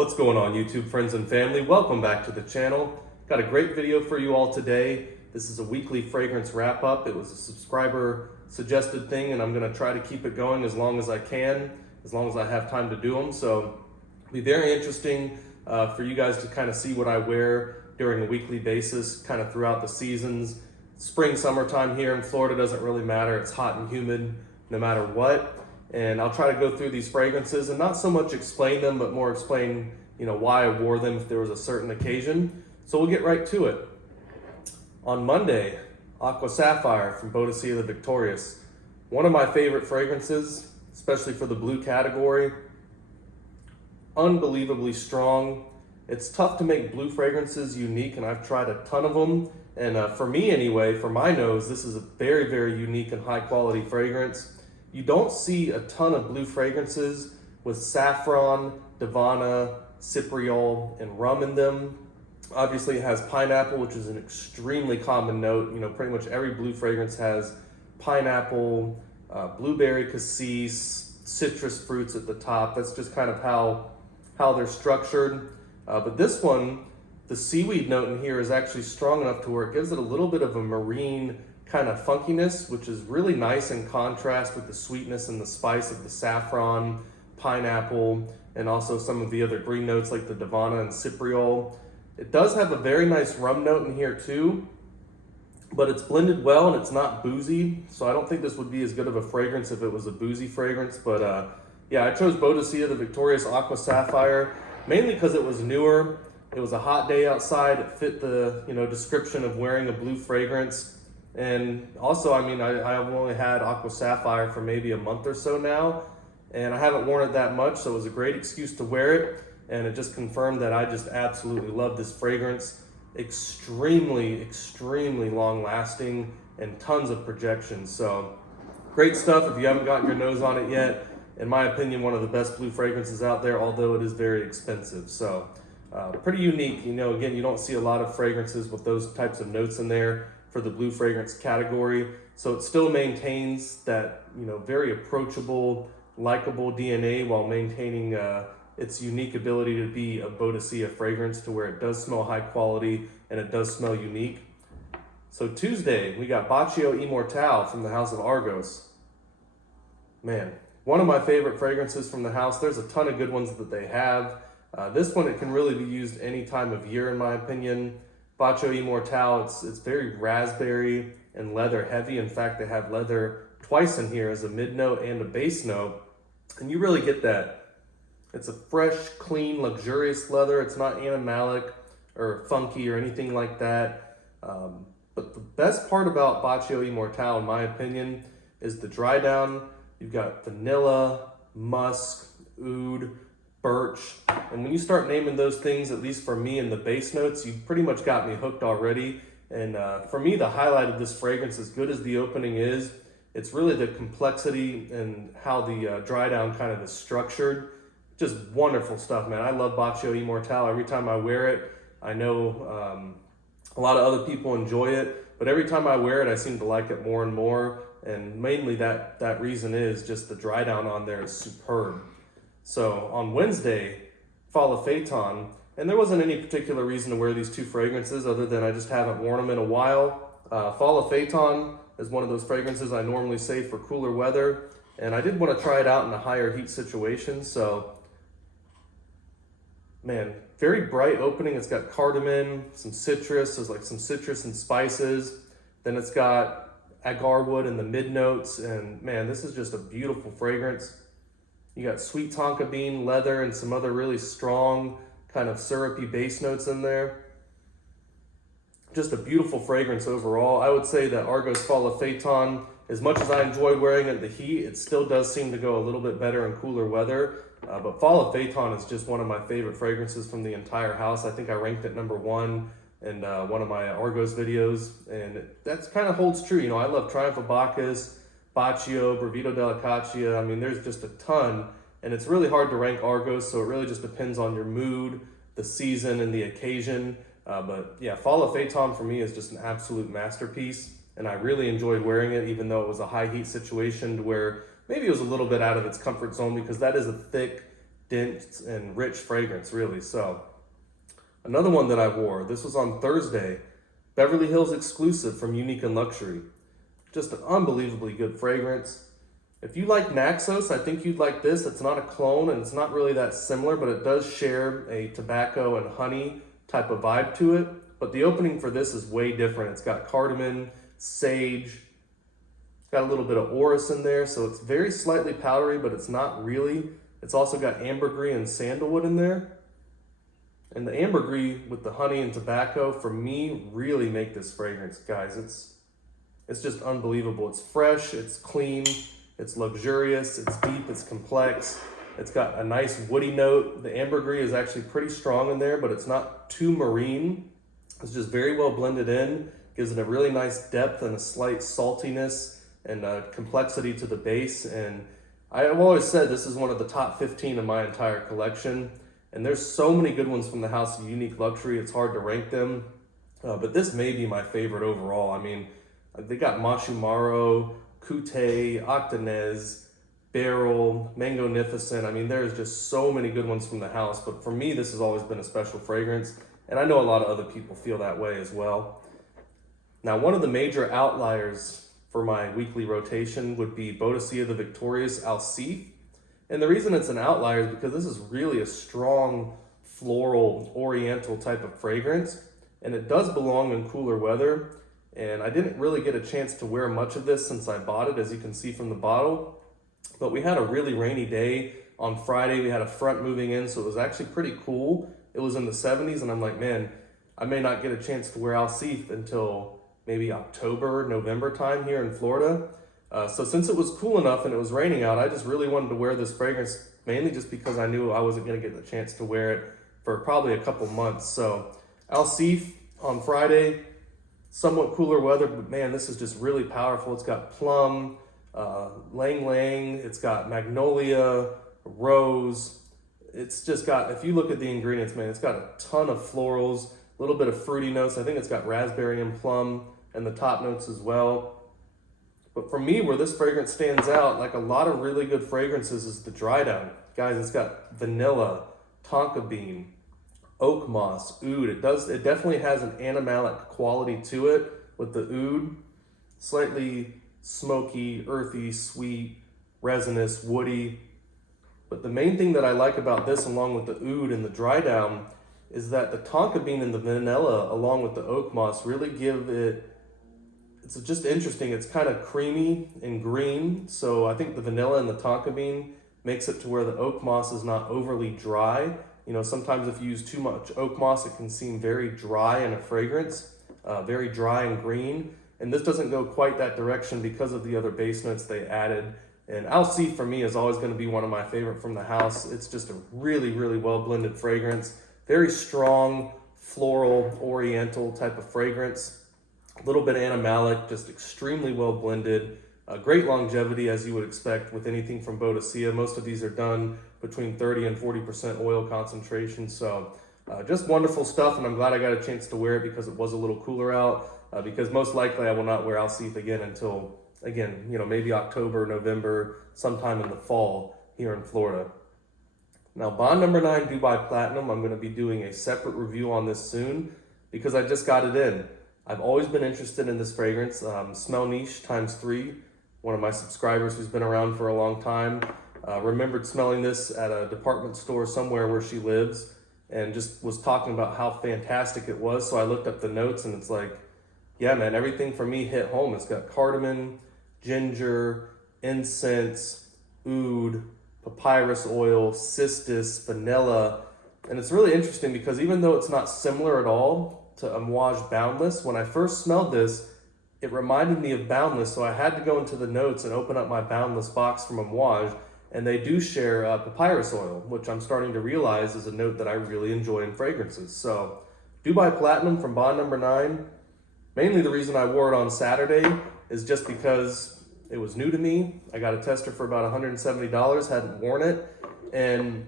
What's going on, YouTube friends and family? Welcome back to the channel. Got a great video for you all today. This is a weekly fragrance wrap up. It was a subscriber suggested thing, and I'm gonna try to keep it going as long as I can, as long as I have time to do them. So it'll be very interesting for you guys to kind of see what I wear during a weekly basis, kind of throughout the seasons. Spring, summertime here in Florida doesn't really matter. It's hot and humid no matter what. And I'll try to go through these fragrances and not so much explain them, but more explain, why I wore them if there was a certain occasion. So we'll get right to it. On Monday, Aqua Sapphire from Boadicea the Victorious. One of my favorite fragrances, especially for the blue category. Unbelievably strong. It's tough to make blue fragrances unique, and I've tried a ton of them. And for me anyway, for my nose, this is a very, very unique and high quality fragrance. You don't see a ton of blue fragrances with saffron, divana, cypriol, and rum in them. Obviously it has pineapple, which is an extremely common note. Pretty much every blue fragrance has pineapple, blueberry, cassis, citrus fruits at the top. That's just kind of how they're structured. But this one, the seaweed note in here is actually strong enough to where it gives it a little bit of a marine kind of funkiness, which is really nice in contrast with the sweetness and the spice of the saffron, pineapple, and also some of the other green notes like the divana and cypriol. It does have a very nice rum note in here too, but it's blended well and it's not boozy, so I don't think this would be as good of a fragrance if it was a boozy fragrance. But yeah, I chose Boadicea the Victorious Aqua Sapphire mainly because it was newer. It was a hot day outside. It fit the description of wearing a blue fragrance. And also, I've only had Aqua Sapphire for maybe a month or so now, and I haven't worn it that much, so it was a great excuse to wear it, and it just confirmed that I just absolutely love this fragrance. Extremely, extremely long lasting and tons of projection. So great stuff if you haven't gotten your nose on it yet. In my opinion, one of the best blue fragrances out there, although it is very expensive. So pretty unique. Again, you don't see a lot of fragrances with those types of notes in there for the blue fragrance category. So it still maintains that, very approachable, likable DNA while maintaining its unique ability to be a Boadicea fragrance to where it does smell high quality and it does smell unique. So Tuesday, we got Baccio Immortale from the house of Argos. Man, one of my favorite fragrances from the house. There's a ton of good ones that they have. This one, it can really be used any time of year in my opinion. Baccio Immortale, it's very raspberry and leather heavy. In fact, they have leather twice in here as a mid note and a base note. And you really get that. It's a fresh, clean, luxurious leather. It's not animalic or funky or anything like that. But the best part about Baccio Immortale, in my opinion, is the dry down. You've got vanilla, musk, oud, birch, and when you start naming those things, at least for me in the base notes, you pretty much got me hooked already. And for me, the highlight of this fragrance, as good as the opening is, it's really the complexity and how the dry down kind of is structured. Just wonderful stuff, man. I love Baccio Immortale. Every time I wear it, I know a lot of other people enjoy it, but every time I wear it, I seem to like it more and more. And mainly that reason is just the dry down on there is superb. So on Wednesday, Fall of Phaeton, and there wasn't any particular reason to wear these two fragrances other than I just haven't worn them in a while. Fall of Phaeton is one of those fragrances I normally save for cooler weather, and I did want to try it out in a higher heat situation. So, man, very bright opening. It's got cardamom, some citrus, there's like some citrus and spices. Then it's got agarwood in the mid notes, and man, this is just a beautiful fragrance. You got sweet tonka bean, leather, and some other really strong kind of syrupy base notes in there. Just a beautiful fragrance overall. I would say that Argos Fall of Phaeton, as much as I enjoy wearing it in the heat, it still does seem to go a little bit better in cooler weather. But Fall of Phaeton is just one of my favorite fragrances from the entire house. I think I ranked it number one in one of my Argos videos, and that kind of holds true. I love Triumph of Bacchus, Baccio, Brevito Delicacia. There's just a ton, and it's really hard to rank Argos, so it really just depends on your mood, the season, and the occasion. But yeah, Fall of Phaeton for me is just an absolute masterpiece, and I really enjoyed wearing it, even though it was a high heat situation to where maybe it was a little bit out of its comfort zone, because that is a thick, dense and rich fragrance, really. So another one that I wore, this was on Thursday, Beverly Hills exclusive from Unique and Luxury. Just an unbelievably good fragrance. If you like Naxos, I think you'd like this. It's not a clone and it's not really that similar, but it does share a tobacco and honey type of vibe to it. But the opening for this is way different. It's got cardamom, sage, it's got a little bit of orris in there, so it's very slightly powdery, but it's not really. It's also got ambergris and sandalwood in there. And the ambergris with the honey and tobacco, for me, really make this fragrance, guys. It's just unbelievable. It's fresh, it's clean, it's luxurious, it's deep, it's complex. It's got a nice woody note. The ambergris is actually pretty strong in there, but it's not too marine. It's just very well blended in. Gives it a really nice depth and a slight saltiness and complexity to the base. And I've always said this is one of the top 15 in my entire collection. And there's so many good ones from the House of Unique Luxury, it's hard to rank them. But this may be my favorite overall. I mean, they got Machumaro, Couté, Octanez, Barrel, Mangonificent. I mean, there's just so many good ones from the house. But for me, this has always been a special fragrance. And I know a lot of other people feel that way as well. Now, one of the major outliers for my weekly rotation would be Boadicea the Victorious Alseif. And the reason it's an outlier is because this is really a strong floral oriental type of fragrance. And it does belong in cooler weather. And I didn't really get a chance to wear much of this since I bought it, as you can see from the bottle. But we had a really rainy day on Friday. We had a front moving in, so it was actually pretty cool. It was in the 70s, and I'm like, man, I may not get a chance to wear Alseif until maybe October, November time here in Florida. So since it was cool enough and it was raining out, I just really wanted to wear this fragrance, mainly just because I knew I wasn't going to get the chance to wear it for probably a couple months. So Alseif on Friday, somewhat cooler weather, but man, this is just really powerful. It's got plum, lang lang, it's got magnolia, rose. It's just got, if you look at the ingredients, man, it's got a ton of florals, a little bit of fruity notes. I think it's got raspberry and plum and the top notes as well. But for me, where this fragrance stands out, like a lot of really good fragrances, is the dry down. Guys, it's got vanilla, tonka bean, oak moss, oud. It definitely has an animalic quality to it with the oud. Slightly smoky, earthy, sweet, resinous, woody. But the main thing that I like about this, along with the oud and the dry down, is that the tonka bean and the vanilla, along with the oak moss, really give it, it's just interesting. It's kind of creamy and green. So I think the vanilla and the tonka bean makes it to where the oak moss is not overly dry. You know, sometimes if you use too much oak moss, it can seem very dry in a fragrance, very dry and green. And this doesn't go quite that direction because of the other base notes they added. And Alseif for me is always going to be one of my favorite from the house. It's just a really, really well blended fragrance. Very strong, floral, oriental type of fragrance. A little bit animalic, just extremely well blended. Great longevity, as you would expect with anything from Boadicea. Most of these are done between 30 and 40% oil concentration. So just wonderful stuff, and I'm glad I got a chance to wear it because it was a little cooler out. Because most likely I will not wear Alseif again until, again, you know, maybe October, November, sometime in the fall here in Florida. Now, Bond number 9 Dubai Platinum, I'm going to be doing a separate review on this soon because I just got it in. I've always been interested in this fragrance, Smell Niche ×3. One of my subscribers who's been around for a long time remembered smelling this at a department store somewhere where she lives and just was talking about how fantastic it was. So I looked up the notes and it's like, yeah, man, everything for me hit home. It's got cardamom, ginger, incense, oud, papyrus oil, cistus, vanilla. And it's really interesting because even though it's not similar at all to Amouage Boundless, when I first smelled this, it reminded me of Boundless. So I had to go into the notes and open up my Boundless box from Amouage. And they do share papyrus oil, which I'm starting to realize is a note that I really enjoy in fragrances. So Dubai Platinum from Bond number 9. Mainly the reason I wore it on Saturday is just because it was new to me. I got a tester for about $170, hadn't worn it. And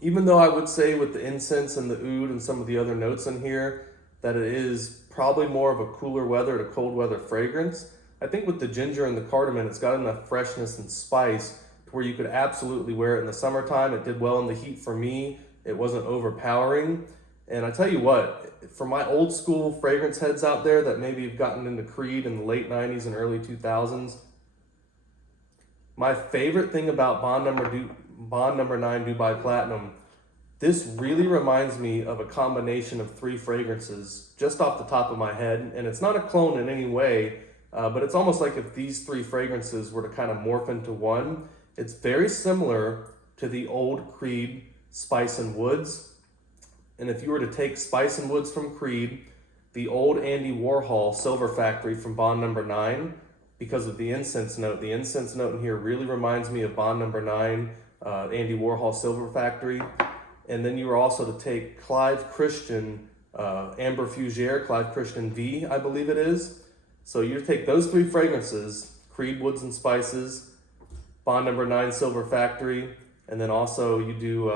even though I would say with the incense and the oud and some of the other notes in here, that it is probably more of a cooler weather to cold weather fragrance, I think with the ginger and the cardamom, it's got enough freshness and spice to where you could absolutely wear it in the summertime. It did well in the heat for me. It wasn't overpowering. And I tell you what, for my old school fragrance heads out there that maybe have gotten into Creed in the late 90s and early 2000s, my favorite thing about Bond Number 9 Dubai Platinum, this really reminds me of a combination of 3 fragrances just off the top of my head. And it's not a clone in any way, but it's almost like if these 3 fragrances were to kind of morph into one. It's very similar to the old Creed Spice and Woods. And if you were to take Spice and Woods from Creed, the old Andy Warhol Silver Factory from Bond Number 9, because of the incense note in here really reminds me of Bond Number 9, Andy Warhol Silver Factory. And then you were also to take Clive Christian Amber Fougere, Clive Christian V, I believe it is. So you take those 3 fragrances, Creed Woods and Spices, Bond Number 9 Silver Factory, and then also you do,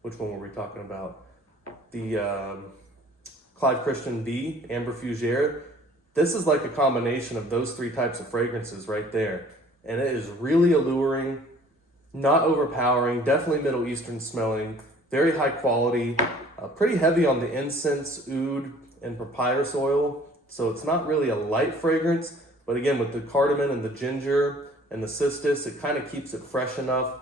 which one were we talking about? The Clive Christian V, Amber Fougere. This is like a combination of those 3 types of fragrances right there. And it is really alluring, not overpowering, definitely Middle Eastern smelling, very high quality, pretty heavy on the incense, oud, and papyrus oil. So it's not really a light fragrance, but again, with the cardamom and the ginger and the cistus, it kind of keeps it fresh enough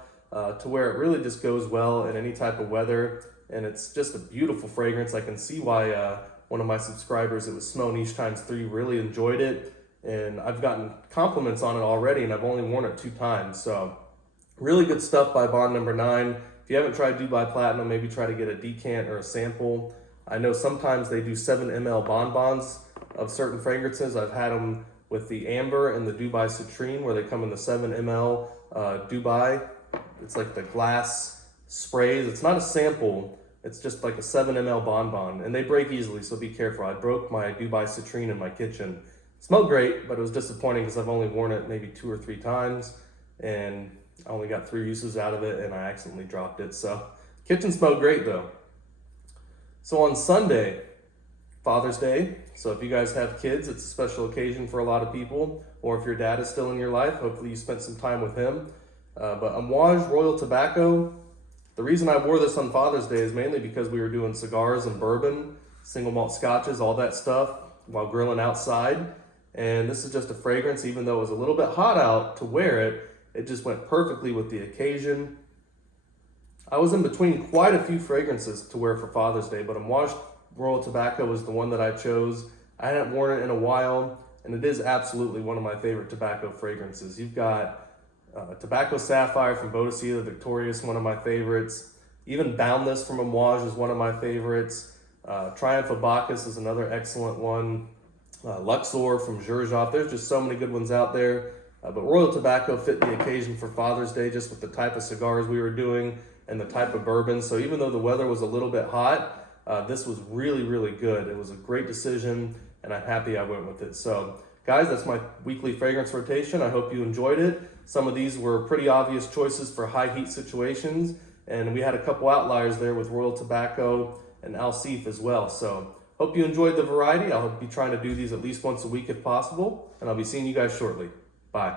to where it really just goes well in any type of weather. And it's just a beautiful fragrance. I can see why one of my subscribers, it was Smell Niche ×3, really enjoyed it. And I've gotten compliments on it already, and I've only worn it 2 times. So really good stuff by Bond Number 9. If you haven't tried Dubai Platinum, maybe try to get a decant or a sample. I know sometimes they do 7 ml bonbons of certain fragrances. I've had them with the Amber and the Dubai Citrine, where they come in the 7 ml Dubai. It's like the glass sprays. It's not a sample. It's just like a 7 ml bonbon, and they break easily, so be careful. I broke my Dubai Citrine in my kitchen. It smelled great, but it was disappointing because I've only worn it maybe 2 or 3 times, and I only got 3 uses out of it, and I accidentally dropped it. So kitchen smelled great though. So on Sunday, Father's Day, so if you guys have kids, it's a special occasion for a lot of people, or if your dad is still in your life, hopefully you spent some time with him. But Amouage Royal Tobacco, the reason I wore this on Father's Day is mainly because we were doing cigars and bourbon, single malt scotches, all that stuff while grilling outside. And this is just a fragrance, even though it was a little bit hot out to wear it, it just went perfectly with the occasion. I was in between quite a few fragrances to wear for Father's Day, but Amouage Royal Tobacco was the one that I chose. I hadn't worn it in a while, and it is absolutely one of my favorite tobacco fragrances. You've got Tobacco Sapphire from Bodicea the Victorious, one of my favorites. Even Boundless from Amouage is one of my favorites. Triumph of Bacchus is another excellent one. Luxor from Xerjoff. There's just so many good ones out there. But Royal Tobacco fit the occasion for Father's Day just with the type of cigars we were doing and the type of bourbon. So even though the weather was a little bit hot, this was really, really good. It was a great decision, and I'm happy I went with it. So guys, that's my weekly fragrance rotation. I hope you enjoyed it. Some of these were pretty obvious choices for high heat situations, and we had a couple outliers there with Royal Tobacco and Alseif as well. So hope you enjoyed the variety. I'll be trying to do these at least once a week if possible, and I'll be seeing you guys shortly. Bye.